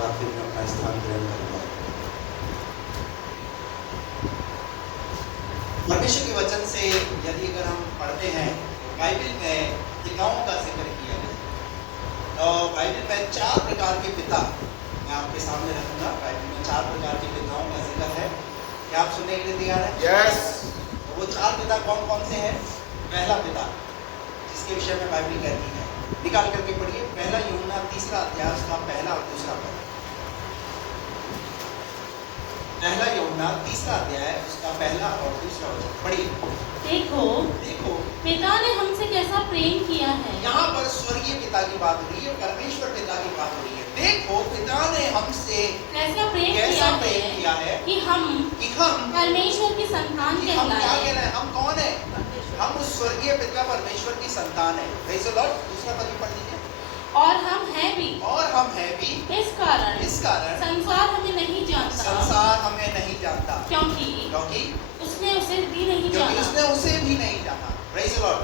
बाद फिर मैं अपना स्थान ग्रहण करूंगा। परमेश्वर के वचन से यदि अगर हम पढ़ते हैं तो बाइबल में पिताओं का जिक्र किया है। तो बाइबल में 4 प्रकार के पिता मैं आपके सामने रखूंगा। बाइबल में 4 प्रकार के पिताओं का जिक्र है। क्या आप सुनने के लिए तैयार हैं? यस। तो वो 4 पिता कौन कौन से हैं? पहला पिता जिसके विषय में बाइबल कहती है, निकाल करके पढ़िए। पहला यूहन्ना 3 अध्याय उसका पहला और दूसरा पद। पहला यूहन्ना 3 अध्याय उसका पहला और दूसरा वचन पढ़िए। देखो देखो पिता ने हमसे कैसा प्रेम किया है। यहाँ पर स्वर्गीय पिता की बात हो रही है, परमेश्वर पिता की बात हो रही है। देखो पिता ने हमसे कैसा प्रेम किया है कि हम परमेश्वर की संतान कि हम क्या कहलाए। कह रहे हैं? हम कौन है? हम उस स्वर्गीय पिता परमेश्वर की संतान है। Praise the Lord. दूसरा पद भी पढ़ लीजिए। और हम हैं भी इस कारण संसार हमें नहीं जानता। संसार हमें नहीं जानता क्योंकि उसने उसे भी नहीं जाना। उसने उसे भी नहीं जाना। Praise the Lord.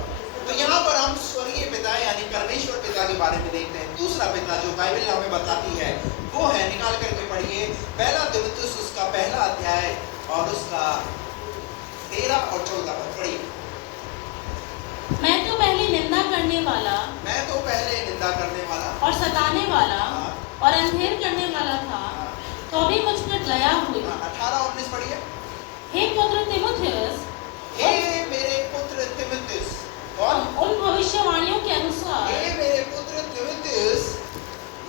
तो यहाँ पर हम स्वर्गीय पिता यानी परमेश्वर पिता के बारे में देखते हैं। दूसरा पिता जो बाइबल हमें बताती है वो है, निकाल करके पढ़िए, पहला तीमुथियुस उसका पहला अध्याय और उसका 13 और 14 पद पढ़िए। मैं तो पहले निंदा करने वाला और सताने वाला और अंधेर करने वाला था, तो भी मुझ पर दया हुई। 18 और 19 पढ़िए। हे पुत्र तीमुथियुस, हे मेरे पुत्र तीमुथियुस, और उन भविष्यवाणियों के अनुसार। हे मेरे पुत्र तीमुथियुस,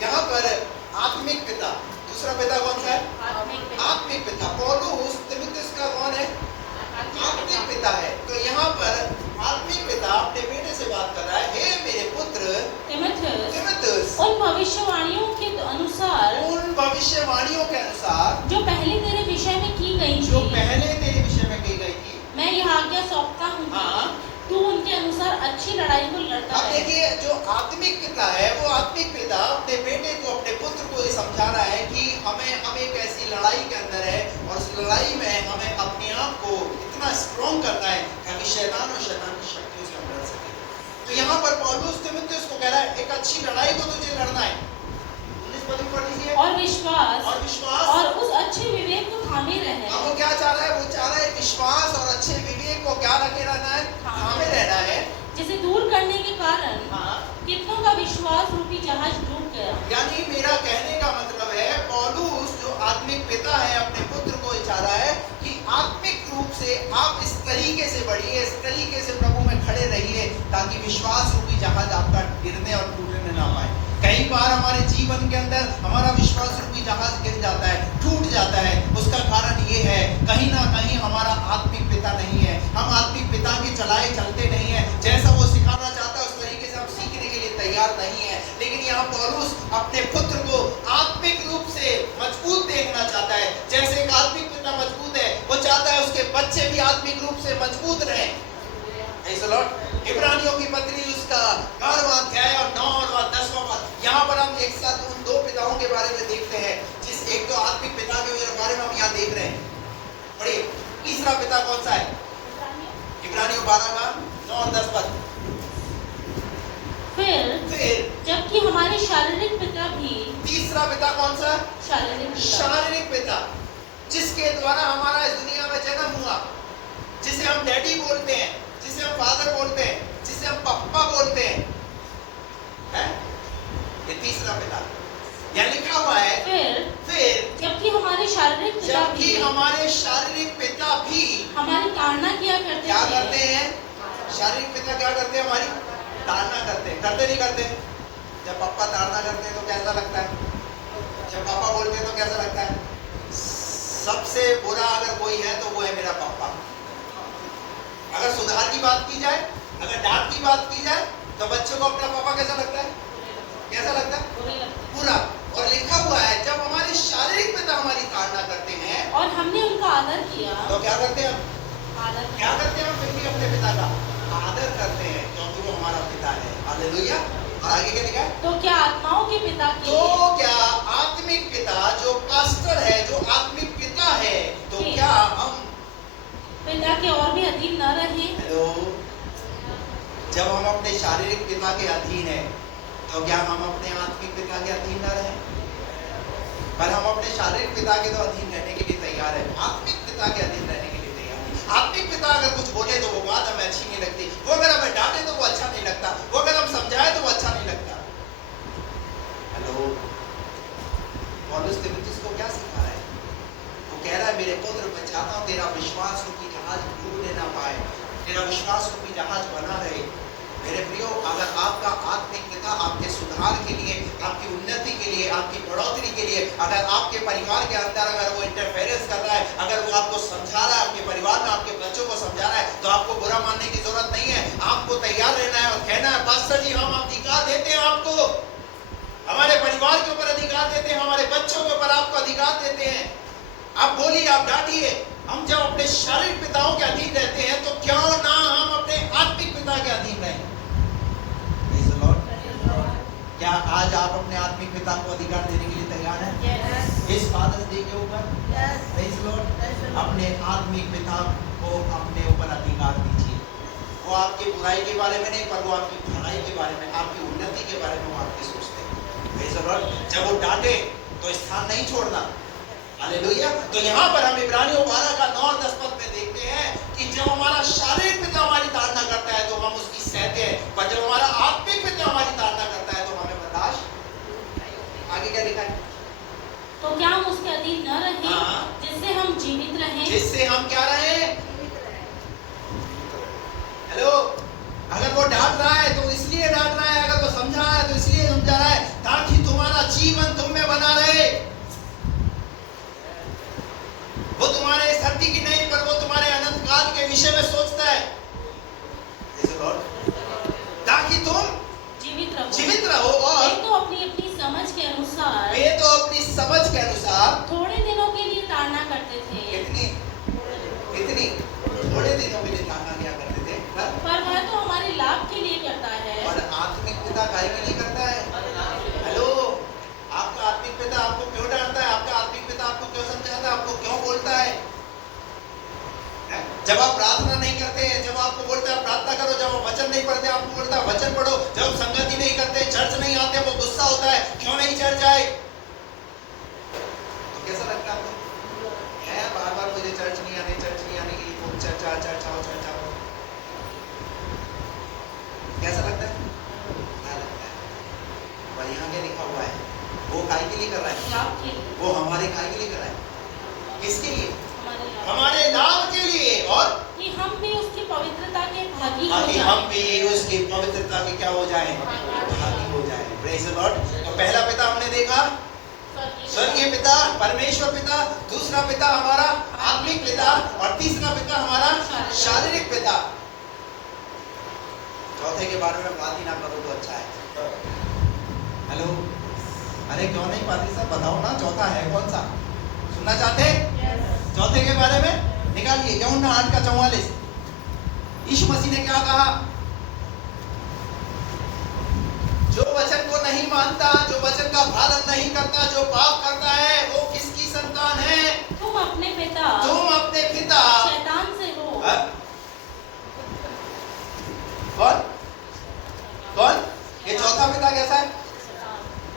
यहाँ पर आत्मिक पिता। दूसरा पिता कौन सा है? आत्मिक पिता। पौलुस तीमुथियुस का कौन है? आत्मिक पिता है। तो यहाँ पर आत्मिक पिता अपने बेटे से बात कर रहा है। हे मेरे पुत्र तीमुथियुस, उन भविष्यवाणियों के अनुसार जो पहले तेरे विषय में की गई थी, मैं यह आज्ञा सौंपता हूँ कि तू उनके अनुसार अच्छी लड़ाई को लड़ता अब है। देखिए, जो आत्मिक पिता है वो आत्मिक पिता अपने बेटे को, अपने पुत्र को ये समझा रहा है कि हम एक ऐसी लड़ाई के अंदर है और उस लड़ाई में हमें अपने आप को इतना स्ट्रॉन्ग करना है ताकि शैतान और शैतान की शक्तियों से हम लड़ सके। तो यहाँ पर पौलुस तीमुथियुस को कह रहा है एक अच्छी लड़ाई को तुझे लड़ना है। 19 पद पढ़ लीजिए। और विश्वास और उस अच्छे विवेक को थामे रहे। अब वो क्या चाह रहा है? वो चाह रहा है विश्वास और अच्छे विवेक को क्या रखे रहना है? थामे रहना है। जिसे दूर करने के कारण कितनों का विश्वास रूपी जहाज डूब गया। यानी मेरा कहने का मतलब है, पौलुस जो आत्मिक पिता है अपने पुत्र को चाह रहा है कि आत्मिक रूप से आप इस तरीके से बढ़िए, इस तरीके से प्रभु में खड़े रहिए ताकि विश्वास रूपी जहाज आपका गिरने और टूटने ना पाए। कई बार हमारे जीवन के अंदर हमारा विश्वास रूपी जहाज गिर जाता है, टूट जाता है। उसका कारण ये है, कहीं ना कहीं हमारा आत्मिक पिता नहीं है। हम आत्मिक पिता के चलाए चलते नहीं है। जैसा वो सिखाना चाहता है उस तरीके से हम सीखने के लिए तैयार नहीं है। लेकिन यहाँ पौलुस अपने पुत्र को आत्मिक रूप से मजबूत देखना चाहता है। जैसे एक आत्मिक पिता मजबूत है, वो चाहता है उसके बच्चे भी आत्मिक रूप से मजबूत रहें। इब्रानियों की पत्री उसका 12वां अध्याय और 9 और 10वां पद। यहाँ पर हम एक साथ उन 2 पिताओं के बारे में देखते हैं। जिस एक तो आत्मिक पिता के बारे में हम यहाँ देख रहे हैं। पढ़िए, तीसरा पिता कौन सा है? इब्रानियों 12 का 9 और 10 पद। फिर जबकि हमारे शारीरिक पिता भी। तीसरा पिता कौन सा? शारीरिक पिता, जिसके द्वारा हमारा इस दुनिया में जन्म हुआ, जिसे हम डैडी बोलते हैं, जिसे हम फादर बोलते हैं, जिसे हम पप्पा बोलते हैं, ये तीसरा पिता। यहाँ लिखा हुआ है फिर जबकि हमारे शारीरिक पिता भी हमारी ताड़ना किया करते क्या करते हैं? शारीरिक पिता क्या करते हैं? हमारी ताड़ना करते हैं। करते नहीं करते? जब पापा ताड़ना करते हैं तो कैसा लगता है? जब पापा बोलते हैं तो कैसा लगता है? सबसे बुरा अगर कोई है तो वो है मेरा पापा। अगर सुधार की बात की जाए, अगर डांट की बात की जाए, तो बच्चों को अपना पापा कैसा लगता है? कैसा लगता है? बुरा। और लिखा हुआ है जब हमारे शारीरिक पिता हमारी ताड़ना करते हैं और हमने उनका आदर किया, तो क्या करते हैं? क्या करते हैं? हम फिर भी अपने पिता का आदर करते हैं क्योंकि वो हमारा पिता है। हालेलुया। और आगे क्या लिखा है? तो क्या आत्माओं के पिता की, तो क्या आत्मिक पिता जो पास्टर है, जो आत्मिक पिता है, तो क्या हम पिता के और भी अधीन न रहे? हेलो, जब हम अपने शारीरिक पिता के अधीन है तो क्या हम अपने आत्मिक पिता के अधीन न रहे? पर हम अपने शारीरिक पिता के तो अधीन रहने के लिए तैयार है, आत्मिक पिता के अधीन रहने के लिए तैयार नहीं। आत्मिक पिता अगर कुछ बोले तो वो बात हमें अच्छी नहीं लगती, वो अगर हमें डांटे तो वो अच्छा नहीं लगता, वो अगर हम समझाए तो वो अच्छा नहीं लगता। हेलो, पौलुस तीमुथियुस को क्या सिखा रहा है? वो कह रहा है मेरे पुत्र, मैं चाहता हूँ तेरा विश्वास रूपी जहाज डूबने ना पाए, तेरा विश्वास रूपी जहाज बना रहे। मेरे प्रियो, अगर आपका आत्मिक पिता आपके सुधार के लिए, आपकी उन्नति के लिए, आपकी बढ़ोतरी के लिए, अगर आपके परिवार के अंदर अगर वो इंटरफेरेंस कर रहा है, अगर वो आपको समझा रहा है, आपके परिवार में आपके बच्चों को समझा रहा है, तो आपको बुरा मानने की जरूरत नहीं है। आपको तैयार रहना है और कहना है पास्टर जी हम अधिकार देते हैं आपको, हमारे परिवार के ऊपर अधिकार देते हैं, हमारे बच्चों के ऊपर आपको अधिकार देते हैं। आप बोलिए, आप डांटिए। हम जब अपने शारीरिक पिताओं के अधीन रहते हैं तो क्यों ना हम अपने आत्मिक पिता के अधीन रहें। क्या आज आप अपने आत्मिक पिता को अधिकार देने के लिए तैयार हैं? yes. इस फादर्स डे के ऊपर yes. अपने आत्मिक पिता को अपने ऊपर अधिकार दीजिए। वो आपकी बुराई के बारे में नहीं, पर वो आपकी भलाई के बारे में, आपकी उन्नति के बारे में वो आपकी सोचते हैं। जब वो डांटे तो स्थान नहीं छोड़ना। हालेलुया। तो यहाँ पर हम इब्रानियों 12 का 9 और 10 पद में देखते हैं कि जब हमारा शारीरिक पिता हमारी ताड़ना करता है तो हम उसकी सहते हैं, पर जब हमारा आत्मिक पिता हमारी ताड़ना करता है तो हमें बर्दाश्त नहीं। आगे क्या लिखा है? तो क्या हम उसके अधीन न रहें, जिससे हम जीवित रहें? जिससे हम क्या रहें? हेलो, अगर वो डांट रहा है तो इसलिए डांट रहा है, अगर वो समझा रहा है तो इसलिए समझा रहा है ताकि तुम्हारा जीवन तुम में बना रहे। वो तुम्हारे इस धरती की नहीं, पर वो तुम्हारे अनंत काल के विषय में सोचता है, ताकि तुम जीवित रहो और वे तो अपनी समझ के अनुसार, थोड़े दिनों के लिए ताड़ना करते थे। कितनी थोड़े दिनों के लिए ताड़ना किया करते थे, पर वह तो हमारे लाभ के लिए करता है। और आत्मिक पिता काहे के लिए करता है? हेलो, आपका आत्मिक पिता आपको क्यों डांटता है? आपका आत्मिक पिता आपको क्यों समझाता है? आपको क्यों बोलता है? जब आप प्रार्थना नहीं करते, जब आपको बोलता है प्रार्थना करो, जब आप वचन नहीं पढ़ते आपको बोलता है वचन पढ़ो, जब संगति नहीं करते, चर्च नहीं आते, वो गुस्सा होता है क्यों नहीं चर्च आए। तो कैसा लगता है आपको? है बार-बार मुझे चर्च नहीं आने के लिए बोल, चर्च आओ। कैसा लगता है? क्या लगता है? और यहाँ क्या लिखा हुआ है? वो काय के लिए कर रहा है? वो हमारे काय के लिए कर रहा है? किसके लिए? हमारे लाभ के लिए, और कि हम भी उसकी पवित्रता के भागी क्या हो जाएं? भागी हो जाएं। Praise the Lord. तो पहला पिता हमने देखा स्वर्गीय पिता, परमेश्वर पिता, दूसरा पिता हमारा आत्मिक पिता, और तीसरा पिता हमारा शारीरिक पिता। चौथे के बारे में बात ही ना करो तो अच्छा है। हेलो, अरे क्यों नहीं पाती सर, बताओ ना चौथा है कौन सा? सुनना चाहते हैं? चौथे के बारे में निकालिए, यूहन्ना 8:44। यीशु मसीह ने क्या कहा? जो वचन को नहीं मानता, जो वचन का पालन नहीं करता, जो पाप करता है, वो किसकी संतान है? तुम अपने पिता शैतान से हो। कौन? ये चौथा पिता कैसा है?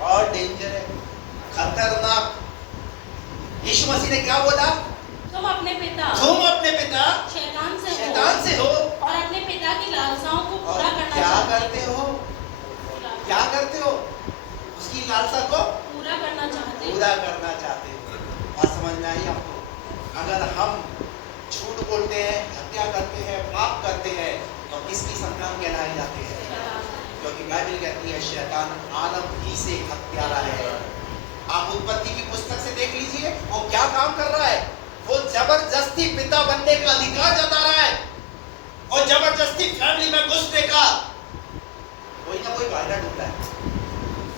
और डेंजर है, खतरनाक। यीशु मसीह ने क्या बोला? तुम अपने पिता शैतान से हो और अपने पिता की लालसाओं को पूरा करना चाहते हो। क्या करते हो? उसकी लालसा को पूरा करना चाहते हो। बात समझ में आई आपको? अगर हम झूठ बोलते हैं, हत्या करते हैं, पाप करते हैं, तो किसकी संतान कहलाई जाती है? क्योंकि बाइबल कहती है शैतान आदम ही से हत्यारा है। आप उत्पत्ति की पुस्तक से देख लीजिए, वो क्या काम कर रहा है? वो जबरदस्ती पिता बनने का अधिकार जता रहा है, और जबरदस्ती फैमिली में घुसने का कोई ना कोई कायदा ढूंढा है।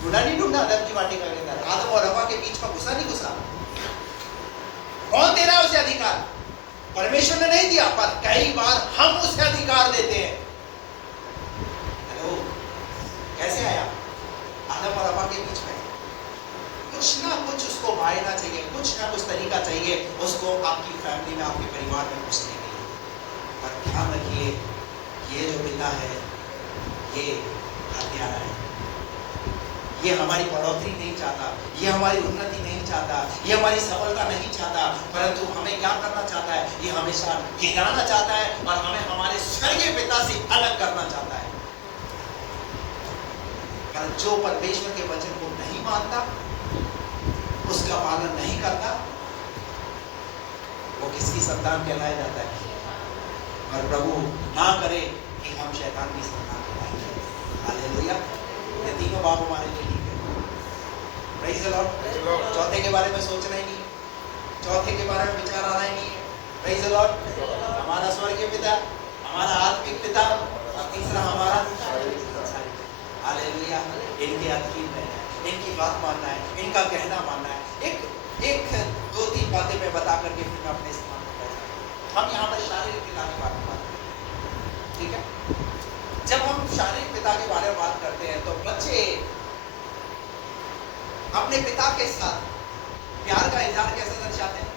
ढूंढा आदम की वाटिका के अंदर, आदम और हवा के बीच में घुसा नहीं घुसा? कौन दे रहा है उसे अधिकार? परमेश्वर ने नहीं दिया, पर कई बार हम उसे अधिकार देते हैं। हेलो, कैसे आया? आदम और हवा के बीच में कुछ ना कुछ उसको मायना चाहिए, कुछ ना कुछ तरीका चाहिए उसको आपकी फैमिली में, आपके परिवार में घुसने के लिए। पर ध्यान रखिए, ये जो पिता है ये हत्यारा है, ये हमारी बढ़ोतरी नहीं चाहता, ये हमारी उन्नति नहीं चाहता, ये हमारी सफलता नहीं चाहता, परंतु हमें क्या करना चाहता है? ये हमेशा गिराना चाहता है और हमें हमारे स्वर्गीय पिता से अलग करना चाहता है। पर जो परमेश्वर के वचन को नहीं मानता, उसका पालन नहीं करता, वो किसकी संतान कहलाया जाता है? और प्रभु ना करे कि हम शैतान की संतान कहलाएंगे। हालेलुया। ये तीनों बाप हमारे लिए ठीक है। Praise the Lord. चौथे के बारे में सोचना ही नहीं, चौथे के बारे में विचार आना ही नहीं है। Praise the Lord. हमारा स्वर्गीय पिता, हमारा आत्मिक पिता, और तीसरा हमारा हालेलुया। इनके अधीन रहना है, इनकी बात मानना है, इनका कहना मानना है। एक दो तीन बातें मैं बता करके फिर मैं अपने स्थान पर बैठा। हम यहाँ पर शारीरिक पिता के बारे में बात करते हैं, ठीक है? जब हम शारीरिक पिता के बारे में बात करते हैं तो बच्चे अपने पिता के साथ प्यार का इजहार कैसे दर्शाते हैं?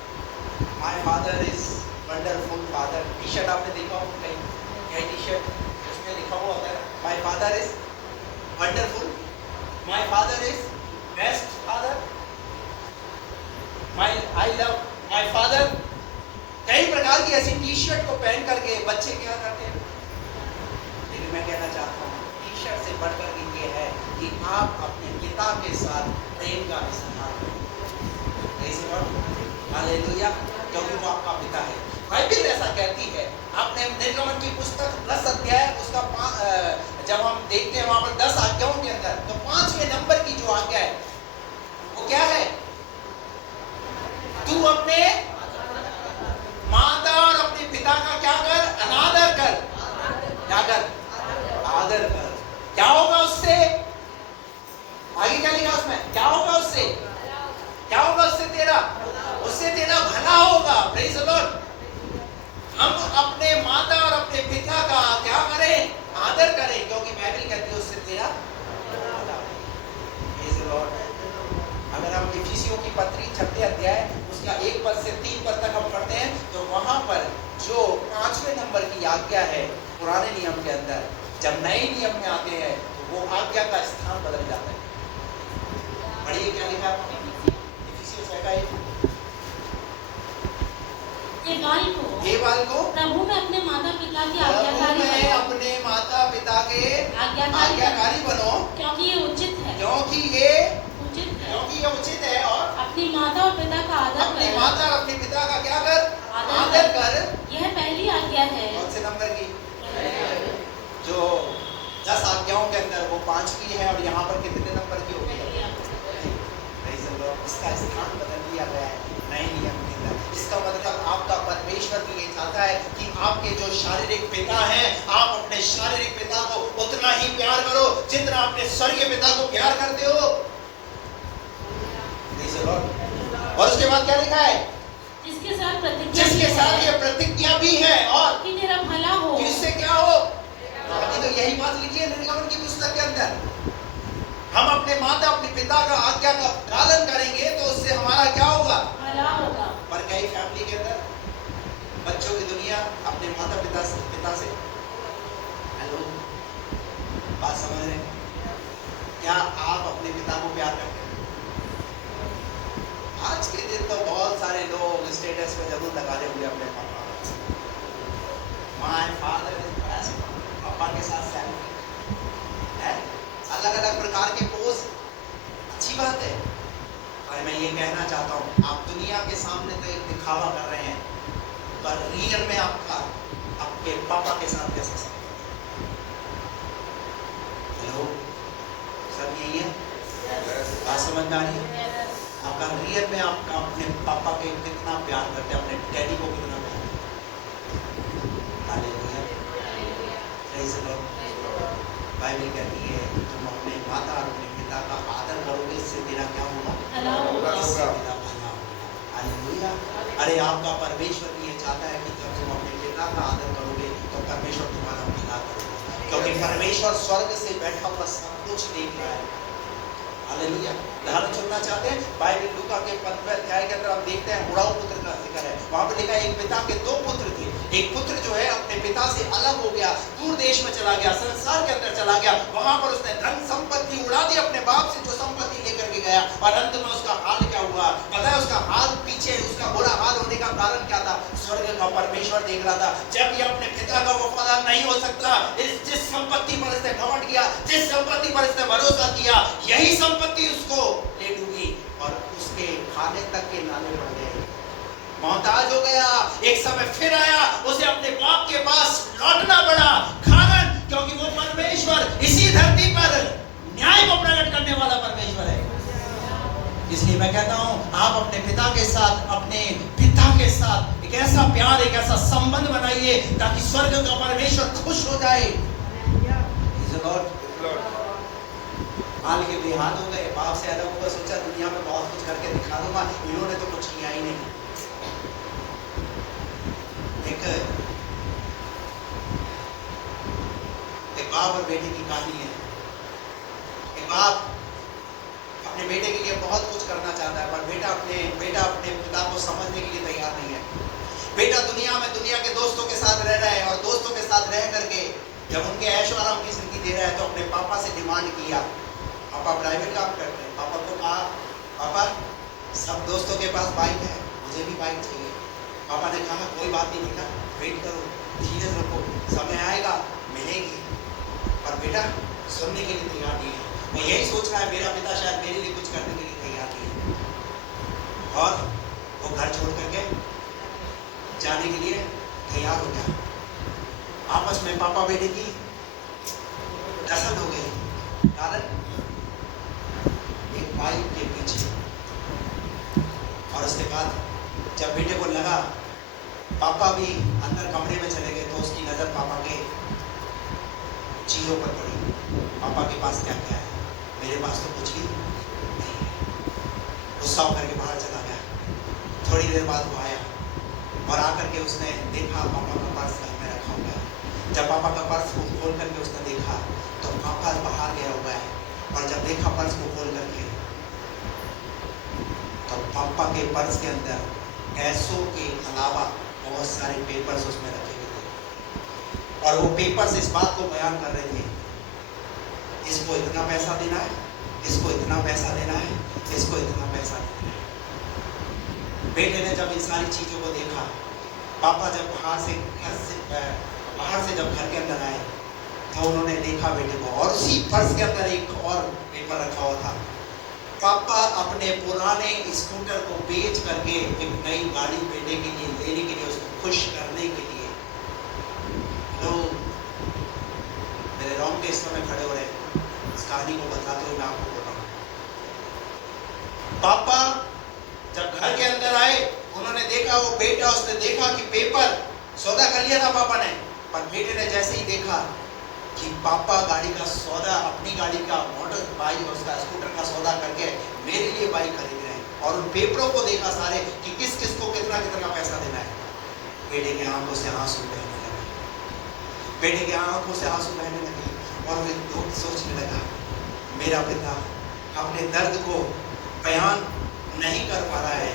My father is wonderful father. T shirt आपने देखा हो कहीं, कहीं टी शर्ट उसमें लिखा हुआ होता है my father is wonderful, my father is best father, I love my father. कई प्रकार की ऐसी टी शर्ट को पहन करके बच्चे क्या करते हैं? लेकिन मैं कहना चाहता हूँ टी शर्ट से बढ़कर ये है कि आप अपने पिता के साथ प्रेम का इजहार करें। हालेलुया। क्योंकि वो आपका पिता है। बाइबल ऐसा कहती है। आपने निर्गमन की पुस्तक 10 अध्याय उसका जब हम देखते हैं वहां पर 10 आज्ञाओं के अंदर, तो 5वें नंबर की जो आज्ञा है वो क्या है? तू अपने माता और अपने पिता का क्या कर? अनादर कर। क्या कर? आदर कर। क्या होगा उससे? आगे क्या लिखा उसमें? क्या होगा उससे? क्या होगा उससे? उससे तेरा भला होगा। Praise the Lord. हम अपने माता और अपने पिता का क्या करें? आदर करें, क्योंकि बाइबल कहती है उससे तेरा भला। Praise the Lord. अगर हम इफिसियों की पत्री 6 अध्याय उसका 1 पद से 3 पद तक हम पढ़ते हैं तो वहां पर जो 5वें नंबर की आज्ञा है पुराने नियम के अंदर, जब नए नियम में आते हैं तो वो आज्ञा का स्थान बदल जाता है। पढ़िए क्या लिखा है इफिसियों 6:1। हे बालकों, प्रभु में अपने माता पिता की आज्ञाकारी बनो। अपने माता पिता के आज्ञाकारी बनो, क्योंकि ये उचित है। क्योंकि ये उचित है। और अपनी माता और पिता का आदर अपनी कर। माता और अपने पिता का क्या कर? आदर कर। यह पहली आज्ञा है। कौन से नंबर की? जो 10 आज्ञाओं के अंदर वो 5वीं है, और यहाँ पर कितने नंबर की होगी? इसका स्थान बदल दिया गया है नए नियम के अंदर। इसका मतलब आपका परमेश्वर भी ये चाहता है कि आपके जो शारीरिक पिता हैं, आप अपने शारीरिक पिता को उतना ही प्यार करो जितना अपने स्वर्गीय पिता को प्यार करते हो। और उसके बाद क्या लिखा है? जिसके साथ ये प्रतिज्ञा भी है, और कि तेरा भला हो। इससे क्या हो? अभी तो यही बात लिखी है निर्गमन की पुस्तक के अंदर। हम अपने माता अपने पिता का आज्ञा का पालन करेंगे तो उससे हमारा क्या होगा? भला होगा। पर कई फैमिली के अंदर बच्चों की दुनिया अपने माता पिता से हेलो, बात समझ रहे हैं? क्या आप अपने पिता को प्यार करते हैं? आज के दिन तो बहुत सारे लोग स्टेटस पे जरूर लगा रहे होंगे अपने पापा, माय फादर इज बेस्ट, पापा के साथ सेल्फी है, अलग अलग प्रकार के पोज। अच्छी बात है, और मैं ये कहना चाहता हूँ आप दुनिया के सामने तो एक दिखावा कर रहे हैं, पर रियल में आपका आपके पापा के साथ कैसा संबंध? हेलो, सब यही है? बात समझ आ रही है? आपका रियल में आपका अपने पापा के कितना प्यार करते हैं, अपने डैडी को कितना प्यार करते हैं? Hallelujah, praise the Lord. Bible कहती है तुम अपने माता और अपने पिता का आदर करोगे, इससे तेरा क्या होगा? भला होगा। इससे तेरा भला होगा। हालेलुया। अरे आपका परमेश्वर भी ये चाहता है कि जब तुम अपने पिता का आदर करोगे तो परमेश्वर तुम्हारा भला करेगा, क्योंकि परमेश्वर स्वर्ग से बैठा हुआ सब कुछ देख रहा है। हालेलुया। उदाहरण सुनना चाहते हैं? बाइबल लूका के 15वें अध्याय के अंदर हम देखते हैं बुढ़ाऊ पुत्र का जिक्र है। वहां पर लिखा है एक पिता के 2 पुत्र थे। एक पुत्र जो है अपने पिता से अलग हो गया, दूर देश में चला गया, संसार के अंदर चला गया, वहां पर उसने धन संपत्ति उड़ा दी, अपने बाप से जो संपत्ति लेकर के गया, और अंत में उसका हाल क्या हुआ पता है? उसका हाल पीछे, उसका बुरा हाल होने का कारण क्या था? स्वर्ग का परमेश्वर देख रहा था, जब ये अपने पिता का वफादार नहीं हो सकता, जिस संपत्ति पर इसने घमंड किया, जिस संपत्ति पर इसने भरोसा किया, यही संपत्ति उसको ले डूबी और उसके खाने तक के नाले बढ़ गए, मोहताज हो गया। एक समय फिर आया, उसे अपने बाप के पास लौटना पड़ा, कारण क्योंकि वो परमेश्वर इसी धरती पर न्याय को प्रकट करने वाला परमेश्वर है। इसलिए मैं कहता हूं, आप अपने पिता के साथ एक ऐसा प्यार, एक ऐसा संबंध बनाइए ताकि स्वर्ग का परमेश्वर खुश हो जाए। हाल के बेहाल हो गए, बाप से अलग होकर सोचा दुनिया में बहुत कुछ करके दिखा दूंगा, इन्होंने तो कुछ किया ही नहीं। एक बाप और बेटे की कहानी है। एक बाप अपने बेटे के लिए बहुत कुछ करना चाहता है, पर बेटा अपने पिता को समझने के लिए तैयार नहीं है। बेटा दुनिया के दोस्तों के साथ रह रहा है, और दोस्तों के साथ रह करके जब उनके ऐशो आराम की जिंदगी दे रहा है, तो अपने पापा से डिमांड किया। पापा प्राइवेट काम करते हैं, पापा को कहा, पापा सब दोस्तों के पास बाइक है, मुझे भी बाइक चाहिए। पापा ने कहा कोई बात नहीं बेटा, वेट करो, धीरज रखो, समय आएगा मिलेगी। पर बेटा सुनने के लिए तैयार नहीं है। मैं यही सोच रहा है, मेरा पिता शायद मेरे लिए कुछ करने के लिए तैयार नहीं है। और वो घर छोड़ करके जाने के लिए तैयार हो गया। आपस में पापा बेटे की दसत हो गई, कारण एक बाइक के पीछे। और उसके बाद जब बेटे को लगा, पापा भी अंदर कमरे में चले गए, तो उसकी नजर पापा के चीजों पर पड़ी। पापा के पास क्या क्या है? मेरे पास तो कुछ भी नहीं है। गुस्सा होकर के बाहर चला गया। थोड़ी देर बाद वो आया और आकर के उसने देखा पापा का पर्स घर में रखा हुआ है। जब पापा का पर्स को खोल करके उसने देखा, तो पापा बाहर गया हुआ है। और जब देखा पर्स को खोल करके, तो पापा के पर्स के अंदर पैसों के अलावा बहुत सारे पेपर्स उसमें रखे हुए थे। और वो पेपर्स इस बात को बयान कर रहे थे, इसको इतना पैसा देना है, इसको इतना पैसा देना है, इसको इतना पैसा देना है। बेटे ने जब इन सारी चीजों को देखा, पापा जब बाहर से जब घर के अंदर आए, तो उन्होंने देखा बेटे को, और उसी पर्स के अंदर एक और पेपर रखा हुआ था। पापा अपने पुराने स्कूटर को बेच करके एक नई गाड़ी बेटे के लिए लेने के लिए, उसको खुश करने के लिए, लोग मेरे रोंगटे इस समय खड़े हो रहे हैं। इस कहानी को बताते हुए मैं आपको बोल रहा हूँ। पापा जब घर के अंदर आए, उन्होंने देखा वो बेटा, उसने देखा कि पेपर सौदा कर लिया था पापा ने, पर बेटे ने जैसे ही देखा कि पापा गाड़ी का सौदा, अपनी गाड़ी का मोटर बाइक, उसका स्कूटर का सौदा करके मेरे लिए बाइक खरीद रहे हैं, और उन पेपरों को देखा सारे कि किस किस को कितना कितना पैसा देना है, बेटे की आंखों से आंसू बहने लगे। बेटे की आंखों से आंसू बहने लगे, और वे दुख सोचने लगा, मेरा पिता अपने दर्द को बयान नहीं कर पा रहा है,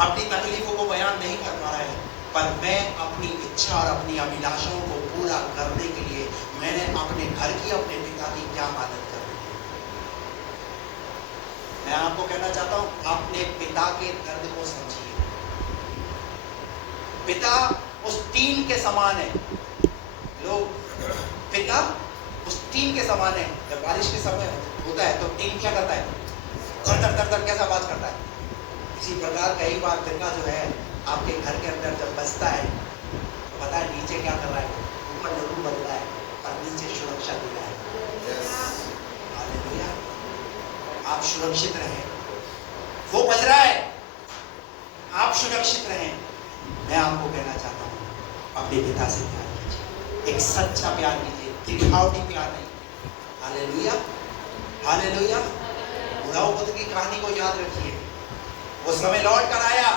अपनी तकलीफों को बयान नहीं कर पा रहा है, पर मैं अपनी इच्छा और अपनी अभिलाषाओं को पूरा करने के लिए मैंने अपने घर की, अपने पिता की क्या मदद कर दी। मैं आपको कहना चाहता हूं, अपने पिता के दर्द को समझिए। पिता उस टीन के समान है। लोग, पिता उस टीन के समान है। जब बारिश के समय होता है तो टीन क्या करता है? धर धर धर धर कैसा आवाज करता है। इसी प्रकार कई बार पिता जो है आपके घर के अंदर जब बसता है, तो पता है नीचे क्या कर रहा है? ऊपर जरूर बज रहा है, पर नीचे सुरक्षा दे रहा है। हालेलुया। आप सुरक्षित रहें। वो बज रहा है, आप सुरक्षित रहें। मैं आपको कहना चाहता हूँ, अपने पिता से प्यार कीजिए, एक सच्चा प्यार कीजिए, दिखावटी प्यार नहीं। Hallelujah, hallelujah. बुलाओ पुत्र की कहानी को याद रखिए। वो समय लौट कर आया,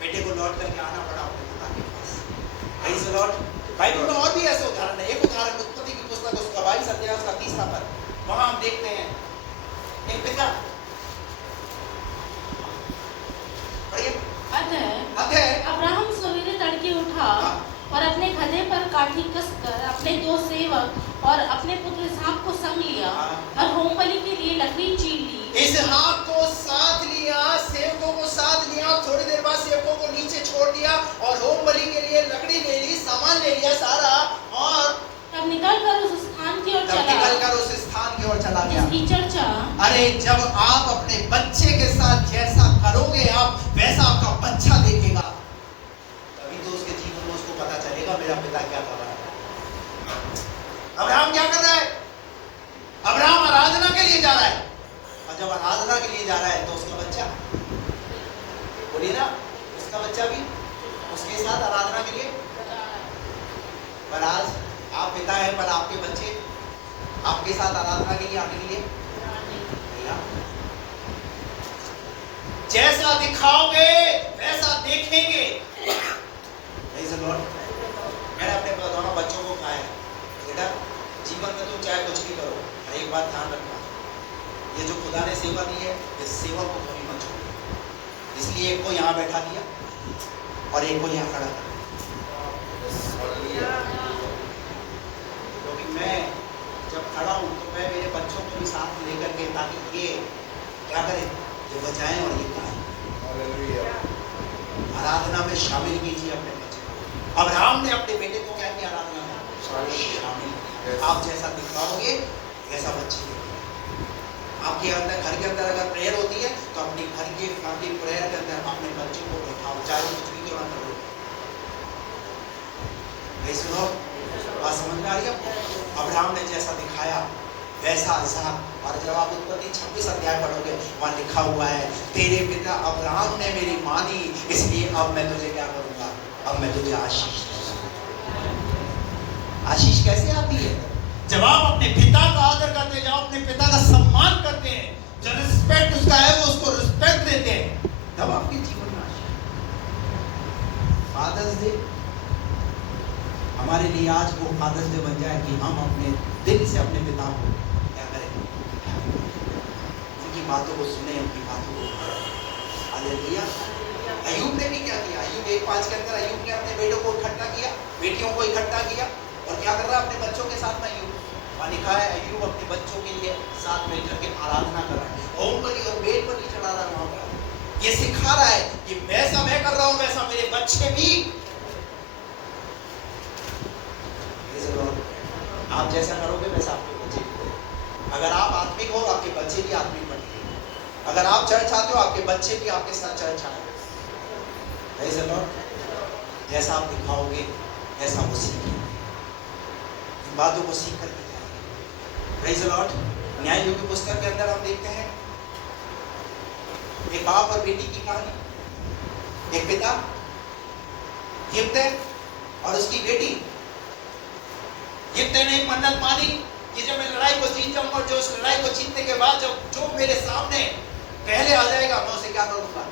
बेटे को लौट करके आना पड़ा अपने पिता के पास। Praise the Lord. बाइबल में और भी ऐसे उदाहरण है। एक उदाहरण उत्पत्ति की पुस्तक उसका 22 अध्याय उसका 30 पद, वहां हम देखते हैं एक पिता, पढ़िए। अतः अब्राहम सवेरे तड़के उठा काठी कसकर अपने 2 सेवक और अपने पुत्र इसहाक को संग लिया और होम बलि के लिए लकड़ी चीर ली। इसहाक को साथ लिया, सेवकों को साथ लिया, थोड़ी देर बाद सेवकों को नीचे छोड़ दिया और होम बलि के लिए लकड़ी ले ली, सामान ले लिया सारा, और तब निकलकर उस स्थान की ओर चला गया। जिसकी चर्चा, अरे जब आप अपने बच्चे के साथ जैसा करोगे आप वैसा आपका बच्चा देखेगा, तभी तो उसके जीवन में उसको पता चलेगा मेरा पिता क्या कर रहा है। अब्राहम क्या कर रहा है? अब्राहम आराधना के लिए जा रहा है, और जब आराधना के लिए जा रहा है तो उसका बच्चा, बोलिए ना, उसका बच्चा भी उसके साथ आराधना के लिए। पर आज आप पिता हैं पर आपके बच्चे आपके साथ आराधना के लिए आने के लिए नहीं। जैसा दिखाओगे वैसा देखेंगे। मैंने अपने दोनों बच्चों को कहा है, बेटा जीवन में तुम चाहे कुछ भी करो, हर एक बात ध्यान रखना, ये जो खुदा ने सेवा दी है इस सेवा को कभी मत छोड़ो। इसलिए एक को यहाँ बैठा दिया और एक को यहाँ खड़ा कर, क्योंकि मैं जब खड़ा हूँ तो मैं मेरे बच्चों को भी साथ लेकर के, ताकि ये क्या करें, ये बजाएं और ये गाएं। आराधना में शामिल कीजिए अपने बच्चे को। अब्राहम ने अपने बेटे को क्या किया? आराधना में शामिल। आप जैसा दिखाओगे वैसा बच्चे देखेंगे। आपके अंदर, घर के अंदर अगर प्रेयर होती है तो अपने घर के फैमिली प्रेयर के अंदर अपने बच्चों को बैठाओ, चाहे कुछ भी क्यों ना करो। सुनो, बात समझ में आ रही है? अब्राहम ने जैसा दिखाया वैसा इसहाक। और जब आप उत्पत्ति 26 अध्याय पढ़ोगे वहां लिखा हुआ है, तेरे पिता अब्राहम ने मेरी मानी, इसलिए अब मैं तुझे क्या करूंगा? अब मैं तुझे आशीष दूंगा। आशीष कैसे आती है? जब आप अपने पिता का आदर करते जाओ, अपने पिता का सम्मान करते हैं, जो रिस्पेक्ट उसका है वो उसको रिस्पेक्ट देते हैं, तब आपके जीवन में आशीष। फादर्स डे हमारे लिए आज वो फादर्स डे बन जाए कि हम अपने दिल से अपने पिता को क्या करें, उनकी बातों को सुने, उनकी बातों को हालेलुया। अय्यूब ने भी क्या किया? अय्यूब 1:5 के अंदर अय्यूब ने अपने बेटों को इकट्ठा किया, बेटियों को इकट्ठा किया, और क्या कर रहा है अपने बच्चों के साथ में? अय्यूब, वहां लिखा है अय्यूब अपने बच्चों के लिए साथ मिलकर के आराधना कर रहा है, होम बलि और बेल बलि चढ़ा रहा है वहां पर। ये सिखा रहा है कि वैसा मैं कर रहा हूं वैसा मेरे बच्चे भी। आप जैसा करोगे वैसा आपके बच्चे भी। अगर आप आत्मिक हो आपके बच्चे भी आत्मिक बनेंगे। अगर आप चर्च आते हो आपके बच्चे भी आपके साथ चर्च आएंगे। जैसा आप दिखाओगे ऐसा वो सीखेंगे, इन बातों को सीख करके जाएंगे। Praise the Lord. न्याययोग की पुस्तक के अंदर हम देखते हैं एक बाप और बेटी की कहानी। एक पिता यिप्तह और उसकी बेटी। यिप्तह ने एक मन्नत मानी कि जब मैं लड़ाई को जीत जाऊंगा, और जो उस लड़ाई को जीतने के बाद जो मेरे सामने पहले आ जाएगा मैं उसे क्या कर दूंगा?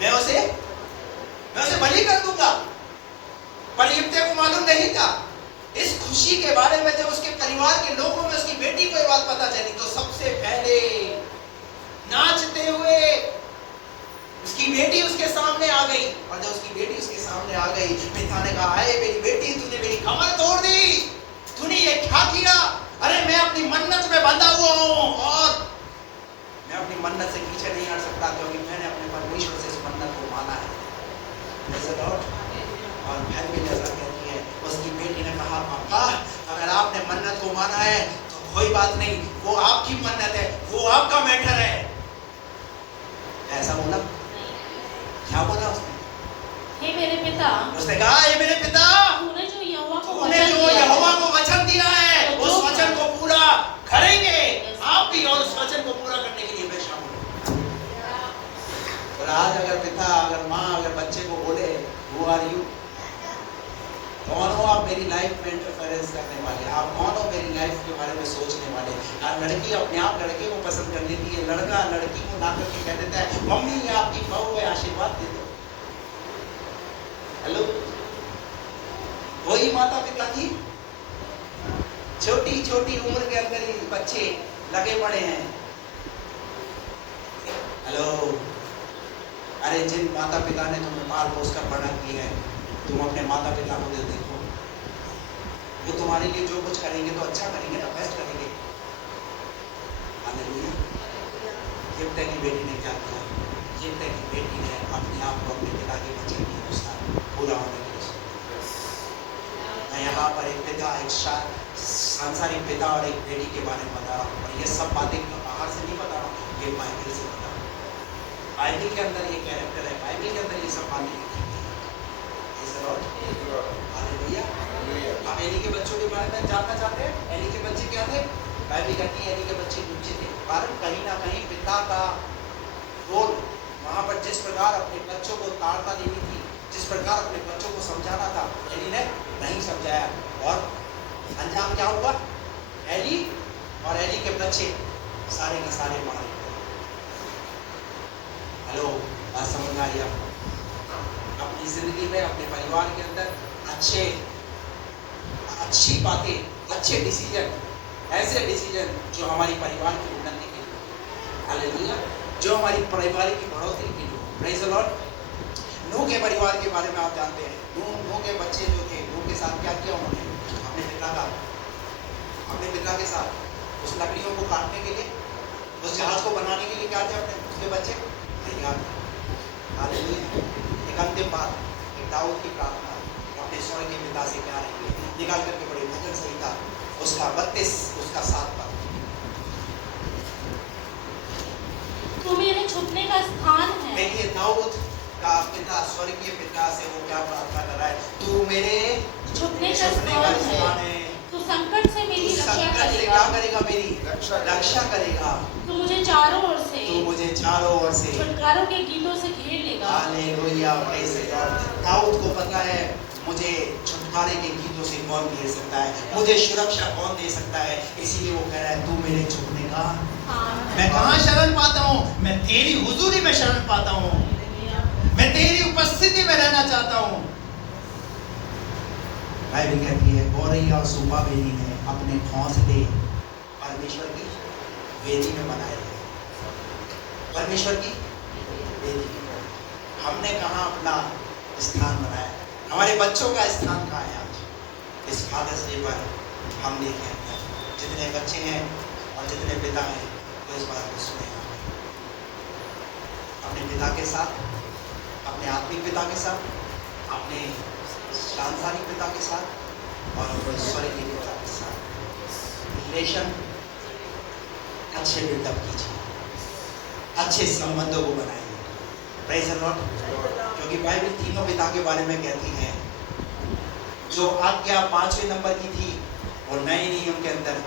मैं उसे बलि कर दूंगा। पर यिप्तह को मालूम नहीं था। इस खुशी के बारे में जब उसके परिवार के लोगों में उसकी बेटी को ये बात पता चली तो सबसे पहले नाचते हुए उसकी बेटी उसके सामने आ गई। और जब उसकी बेटी उसके सामने आ गई, पिता ने कहा, अरे मेरी बेटी, तूने मेरी कमर तोड़ दी, तूने ये क्या किया? अरे मैं अपनी मन्नत में बंधा हुआ हूं और मैं अपनी मन्नत से पीछे नहीं हट सकता, क्योंकि मैंने अपने परमेश्वर से इस मन्नत को माना है। और फिर भी नजर कहती है, उसकी बेटी ने कहा, पापा अगर आपने मन्नत को माना है तो कोई बात नहीं, वो आपकी मन्नत है, वो आपका मैटर है। ऐसा बोला? क्या बोला उसने? हे मेरे पिता, उसने कहा, हे मेरे पिता, तूने जो यहोवा को वचन दिया है उस वचन को पूरा करेंगे आप भी, और उस वचन को पूरा करने के लिए मैं शामिल हूं। और आज अगर पिता, अगर माँ, अगर बच्चे को बोले, Who are you? कौन हो आप मेरी लाइफ में इंटरफेरेंस करने वाले? आप कौन हो मेरी लाइफ के बारे में सोचने वाले? लड़की अपने आप लड़के को पसंद कर लेती है, लड़का लड़की को ला करके कह देता है, मम्मी ये आपकी बहू है, आशीर्वाद दे दो। हेलो, वही माता पिता की छोटी छोटी उम्र के अंदर ही बच्चे लगे पड़े हैं। हेलो, अरे जिन माता पिता ने तुम्हें पाल पोस कर बड़ा किया है, तुम अपने माता पिता को देखो, वो तुम्हारे लिए जो कुछ करेंगे तो अच्छा करेंगे ना, बेस्ट करेंगे। हालेलुया। यिप्तह की बेटी ने क्या किया? यिप्तह की बेटी ने अपने आप को अपने पिता के वचन के अनुसार पूरा होने के लिए। मैं यहाँ पर एक पिता, एक सांसारिक पिता और एक बेटी के बारे में बता रहा हूँ, और ये सब बातें बाहर से नहीं बता रहा हूँ, ये बाइबल से बता रहा हूँ। बाइबल के अंदर ये कैरेक्टर है, बाइबल के अंदर ये सब बातें लिखी हुई हैं। हालेलुया। आप एली के बच्चों के बारे में जानना चाहते हैं? एली के बच्चे क्या थे? बाइबल कहती है एली के बच्चे नीचे थे, कारण कहीं ना कहीं पिता का रोल वहां पर जिस प्रकार अपने बच्चों को ताड़ना देनी थी, जिस प्रकार अपने बच्चों को समझाना था, एली ने नहीं समझाया, और अंजाम क्या हुआ? एली और एली के बच्चे सारे के सारे मारे। हेलो, बात समझ आ रही है आपको? अपनी जिंदगी में, अपने परिवार के अंदर अच्छी बातें, अच्छे डिसीजन, ऐसे डिसीजन जो हमारी परिवार की उन्नति के लिए, हालेलुया, जो हमारी परिवार की बढ़ोतरी के लिए। Praise the Lord. नूह के परिवार के बारे में आप जानते हैं। नूह के बच्चे जो थे, नूह के साथ क्या किया उन्होंने? अपने पिता के साथ उस लकड़ियों को काटने के लिए, उस जहाज को बनाने के लिए क्या थे अपने उसके बच्चे तैयार थे। हालेलुया। एक अंतिम बात, एक दाऊद की प्रार्थना, अपने स्वर्ग के पिता से क्या रहेंगे, निकाल करके बड़े भजन संहिता उसका 32 उसका 7 पद। तू मेरे छुपने का स्थान है। देखिए दाऊद का पिता, स्वर्गीय पिता से वो क्या प्रार्थना कर रहा है? तू मेरे छुपने का स्थान है। तू संकट से मेरी रक्षा करेगा। क्या करेगा? मेरी रक्षा करेगा। तू मुझे चारों ओर से छुटकारों के गीतों से घेर लेगा। हालेलुया। Praise the Lord. दाऊद को पता है मुझे छुटकारे के गीतों से कौन घेर सकता है, मुझे सुरक्षा कौन दे सकता है, इसीलिए वो कह रहा है तू मेरे छुपने का। मैं कहाँ शरण पाता हूँ? मैं तेरी हुजूरी में शरण पाता हूँ, मैं तेरी उपस्थिति में रहना चाहता हूँ। बाइबल कहती है गौरैया और सूबा बेली ने अपने घोंसले परमेश्वर की वेदी में बनाए हैं। परमेश्वर की वेदी। हमने कहाँ अपना स्थान बनाया? हमारे बच्चों का स्थान कहाँ है? आज इस फादर्स डे पर हम देखें, जितने बच्चे हैं और जितने पिता हैं, तो इस बात को सुने। अपने पिता के साथ, अपने आत्मिक पिता के साथ, अपने सांसारिक पिता के साथ और अपने स्वर्गीय पिता के साथ रिलेशन अच्छे बिल्डअप कीजिए, अच्छे संबंधों को बनाइए। Praise the Lord. क्योंकि बाइबल तीनों पिता के बारे में कहती है। जो आज्ञा 5वें नंबर की थी वो नए नियम के अंदर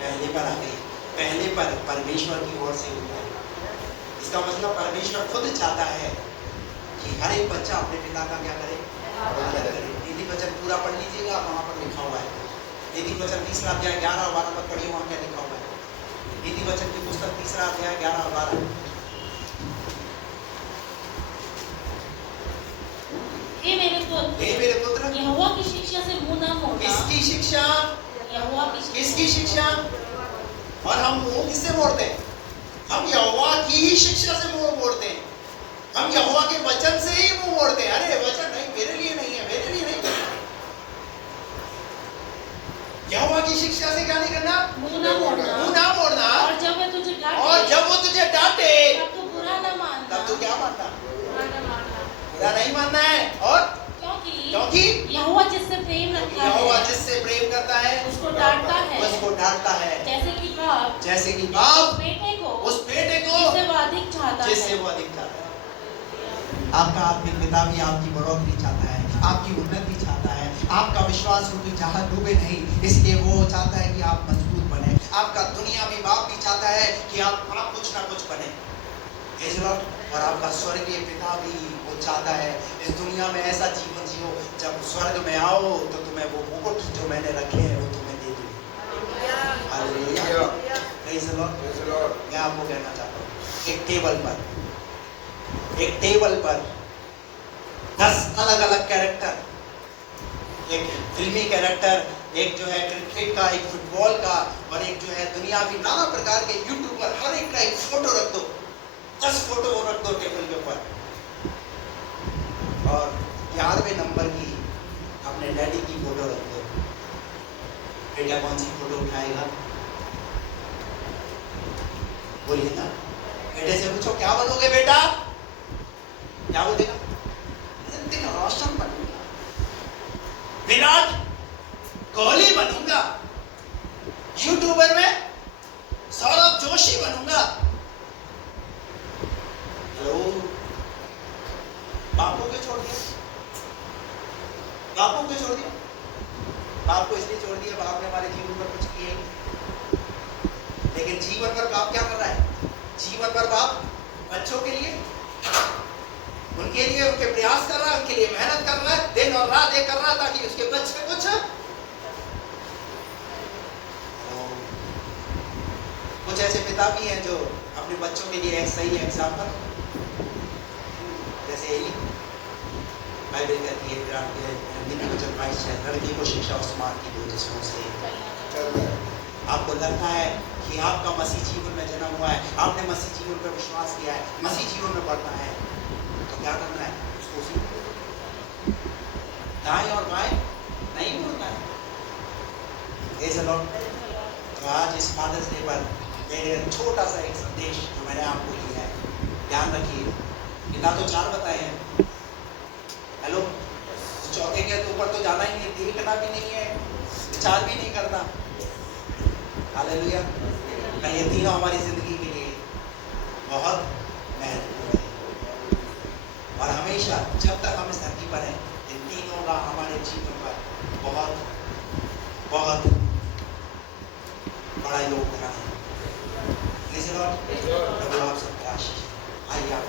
पहले पर आ गई। पहले पर परमेश्वर की ओर से हुआ। इसका मतलब परमेश्वर खुद चाहता है कि हर एक बच्चा अपने पिता का क्या करे? आदर करे। नीति वचन पूरा पढ़ लीजिएगा, वहाँ पर लिखा हुआ है। नीति वचन 3 अध्याय 11 और 12 पद पढ़िए, वहाँ क्या लिखा हुआ है? नीति वचन की पुस्तक 3 अध्याय 11 और 12। हे मेरे पुत्र, यहोवा की शिक्षा से मुंह न मोड़ना। किसकी शिक्षा? यहोवा की। किसकी शिक्षा? और हम मुंह किससे मोड़ते हैं? हम यहोवा की ही शिक्षा से मुंह मोड़ते हैं। हम यहोवा के वचन से ही मुंह मोड़ते हैं। अरे वचन नहीं, मेरे लिए नहीं है, मेरे लिए नहीं करना। यहोवा की शिक्षा से क्या नहीं करना? मुंह न मोड़ना। मुंह ना मोड़ना। और जब वो तुझे डांटे, तब तू बुरा न मानना। तब तू क्या मानना? बुरा न मानना। बुरा नहीं मानना है। और क्योंकि यहोवा जिससे प्रेम रखता है, यहोवा जिससे प्रेम करता है उसको डांटता है। उसको डांटता है। जैसे कि बाप उस बेटे को जिससे वो अधिक चाहता है। आपका आत्मिक पिता भी आपकी बढ़ोतरी चाहता है, आपकी उन्नति चाहता है, आपका विश्वास रूपी जहाज डूबे नहीं, इसलिए वो चाहता है कि आप मजबूत बने। आपका दुनियावी बाप भी चाहता है कि आप कुछ ना कुछ बने। और आपका स्वर्गीय पिता भी वो चाहता है इस दुनिया में ऐसा जीवन जियो, जब स्वर्ग में आओ तो तुम्हें वो मुकुट जो मैंने रखे हैं वो तुम्हें दे दूं। हालेलुया। Praise the Lord. मैं आपको कहना चाहता हूँ, एक टेबल पर 10 अलग अलग कैरेक्टर, एक फिल्मी कैरेक्टर, एक जो है क्रिकेट का, एक फुटबॉल का, और एक जो है दुनियावी नाना प्रकार के यूट्यूबर, हर एक का एक फोटो रख दो। 10 फोटो रख दो टेबल के ऊपर, और 11वें नंबर की अपने डैडी की फोटो रख दो। बेटा कौन सी फोटो उठाएगा? बोलिए ना, बेटे से पूछो क्या बनोगे बेटा? क्या बोलेगा? ऋतिक रोशन बनूंगा, विराट कोहली बनूंगा, यूट्यूबर में सौरभ जोशी बनूंगा। हेलो, बाप को क्यों छोड़ दिया? बाप को क्यों छोड़ दिया? बाप को इसलिए छोड़ दिया, बाप ने हमारे जीवन पर कुछ किया ही नहीं। लेकिन जीवन भर बाप क्या कर रहा है? जीवन भर बाप बच्चों के लिए, उनके लिए, उनके प्रयास कर रहा है, उनके लिए मेहनत कर रहा है, दिन और रात एक कर रहा है ताकि उसके बच्चे कुछ। कुछ ऐसे पिता भी हैं जो अपने बच्चों के लिए एक सही एग्जाम्पल, जैसे यही बाइबल कहती है लड़की को शिक्षा उस मार्ग की दो जिसमें से आपको लगता है कि आपका मसीह जीवन में जन्म हुआ है, आपने मसीह जीवन पर विश्वास किया है, मसीह जीवन में बढ़ना है, तो क्या करना है? उसको उसी दाएं और बाएं नहीं मुड़ना है। Praise the Lord। तो आज इस फादर्स डे पर मेरे छोटा सा एक संदेश जो मैंने आपको दिया है, ध्यान रखिए। पिता तो 4 बताए हैं, हेलो, चौथे के ऊपर तो जाना ही नहीं, देखना भी नहीं है, विचार भी नहीं करना। हालेलुया। ये तीनों हमारी जिंदगी के लिए बहुत महत्वपूर्ण है और हमेशा जब तक हम इस धरती पर हैं, इन तीनों का हमारे जीवन पर बहुत बहुत बड़ा योगदान है। प्रभु आप सबको आशीष। आइए आप